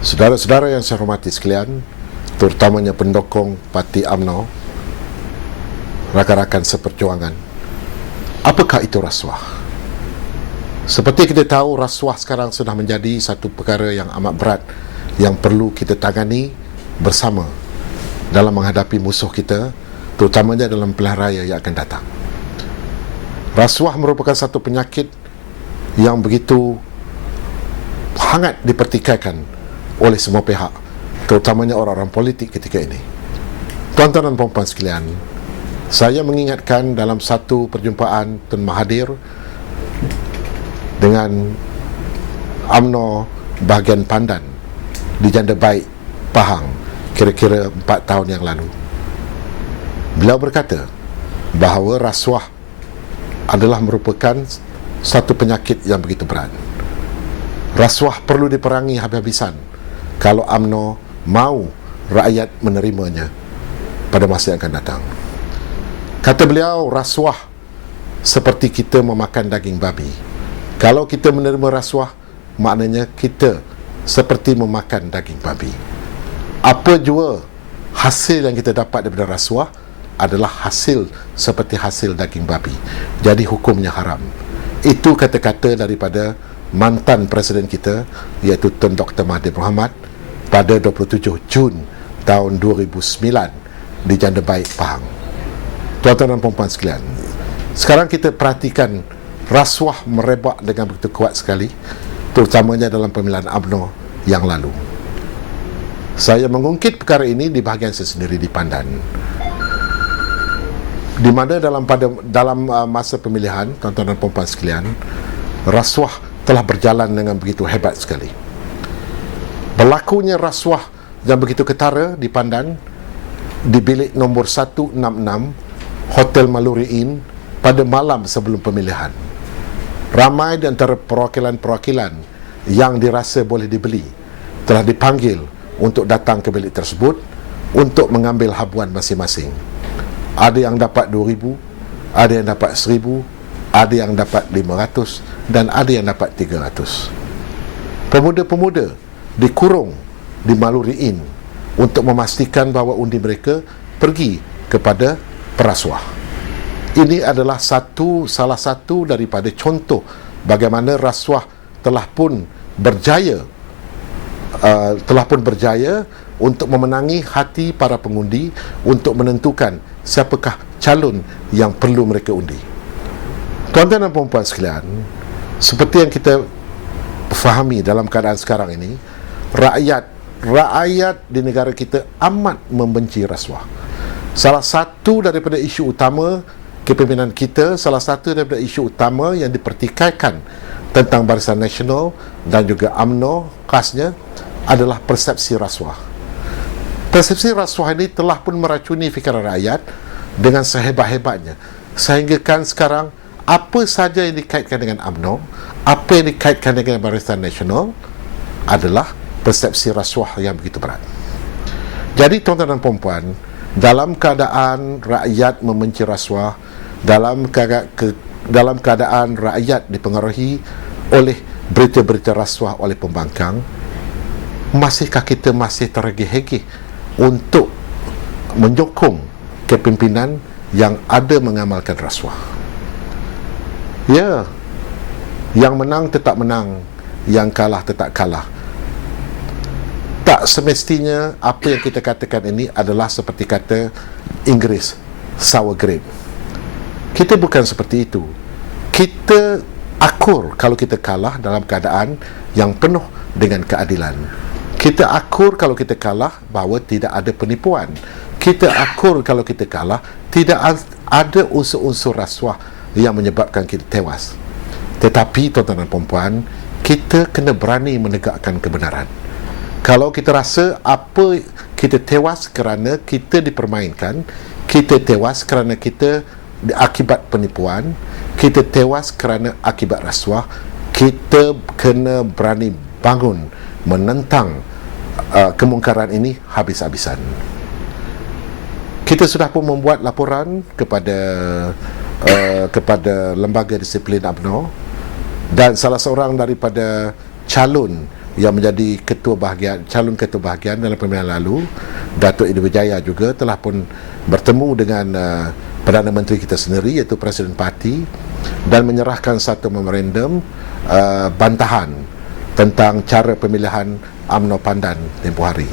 Saudara-saudara yang saya hormati sekalian, terutamanya pendukung Parti UMNO, rakan-rakan seperjuangan, apakah itu rasuah? Seperti kita tahu, rasuah sekarang sudah menjadi satu perkara yang amat berat yang perlu kita tangani bersama dalam menghadapi musuh kita, terutamanya dalam pilihan raya yang akan datang. Rasuah merupakan satu penyakit yang begitu hangat dipertikaikan oleh semua pihak, terutamanya orang-orang politik ketika ini. Tuan-tuan dan puan-puan sekalian, saya mengingatkan dalam satu perjumpaan Tun Mahathir dengan UMNO bahagian Pandan di Janda Baik, Pahang, kira-kira 4 tahun yang lalu. Beliau berkata bahawa rasuah adalah merupakan satu penyakit yang begitu berat. Rasuah perlu diperangi habis-habisan kalau UMNO mahu rakyat menerimanya pada masa yang akan datang. Kata beliau, rasuah seperti kita memakan daging babi. Kalau kita menerima rasuah, maknanya kita seperti memakan daging babi. Apa jua hasil yang kita dapat daripada rasuah adalah hasil seperti hasil daging babi. Jadi hukumnya haram. Itu kata-kata daripada mantan Presiden kita, iaitu Tun Dr. Mahathir Mohamad, pada 27 Jun tahun 2009 di Janda Baik, Pahang. Tuan-tuan dan puan-puan sekalian, sekarang kita perhatikan rasuah merebak dengan begitu kuat sekali, terutamanya dalam pemilihan UMNO yang lalu. Saya mengungkit perkara ini di bahagian saya sendiri di Pandan, di mana dalam masa pemilihan, tuan-tuan dan puan-puan sekalian, rasuah telah berjalan dengan begitu hebat sekali. Berlakunya rasuah yang begitu ketara di Pandan di bilik nombor 166 Hotel Maluri Inn pada malam sebelum pemilihan. Ramai di antara perwakilan-perwakilan yang dirasa boleh dibeli telah dipanggil untuk datang ke bilik tersebut untuk mengambil habuan masing-masing. Ada yang dapat 2,000, ada yang dapat 1,000, ada yang dapat 500 dan ada yang dapat 300. Pemuda-pemuda dikurung di Maluri Inn untuk memastikan bahawa undi mereka pergi kepada perasuah. Ini adalah salah satu daripada contoh bagaimana rasuah telah pun berjaya untuk memenangi hati para pengundi untuk menentukan siapakah calon yang perlu mereka undi. Tuan-tuan dan puan-puan sekalian, seperti yang kita fahami dalam keadaan sekarang ini, rakyat di negara kita amat membenci rasuah. Salah satu daripada isu utama kepimpinan kita, salah satu daripada isu utama yang dipertikaikan tentang Barisan Nasional dan juga UMNO khasnya adalah persepsi rasuah. Persepsi rasuah ini telah pun meracuni fikiran rakyat dengan sehebat-hebatnya, sehingga kan sekarang apa saja yang dikaitkan dengan UMNO, apa yang dikaitkan dengan Barisan Nasional adalah persepsi rasuah yang begitu berat. Jadi tuan-tuan dan puan-puan, dalam keadaan rakyat membenci rasuah, dalam keadaan rakyat dipengaruhi oleh berita-berita rasuah oleh pembangkang, masihkah kita masih terhegeh-hegeh untuk menyokong kepimpinan yang ada mengamalkan rasuah? Ya, yang menang tetap menang, yang kalah tetap kalah. Tak semestinya apa yang kita katakan ini adalah seperti kata Inggeris, sour grape. Kita bukan seperti itu. Kita akur kalau kita kalah dalam keadaan yang penuh dengan keadilan. Kita akur kalau kita kalah bahawa tidak ada penipuan. Kita akur kalau kita kalah tidak ada unsur-unsur rasuah yang menyebabkan kita tewas. Tetapi tuan-tuan dan puan-puan, kita kena berani menegakkan kebenaran. Kalau kita rasa apa kita tewas kerana kita dipermainkan, kita tewas kerana kita akibat penipuan, kita tewas kerana akibat rasuah, kita kena berani bangun menentang kemungkaran ini habis-habisan. Kita sudah pun membuat laporan kepada lembaga disiplin UMNO, dan salah seorang daripada calon yang menjadi calon ketua bahagian dalam pemilihan lalu, Datuk Idham Wijaya juga telah pun bertemu dengan Perdana Menteri kita sendiri, iaitu Presiden Parti, dan menyerahkan satu memorandum bantahan tentang cara pemilihan UMNO Pandan tempoh hari.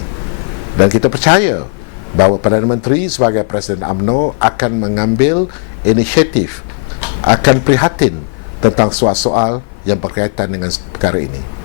Dan kita percaya bahawa Perdana Menteri sebagai Presiden UMNO akan mengambil inisiatif, akan prihatin tentang soal-soal yang berkaitan dengan perkara ini.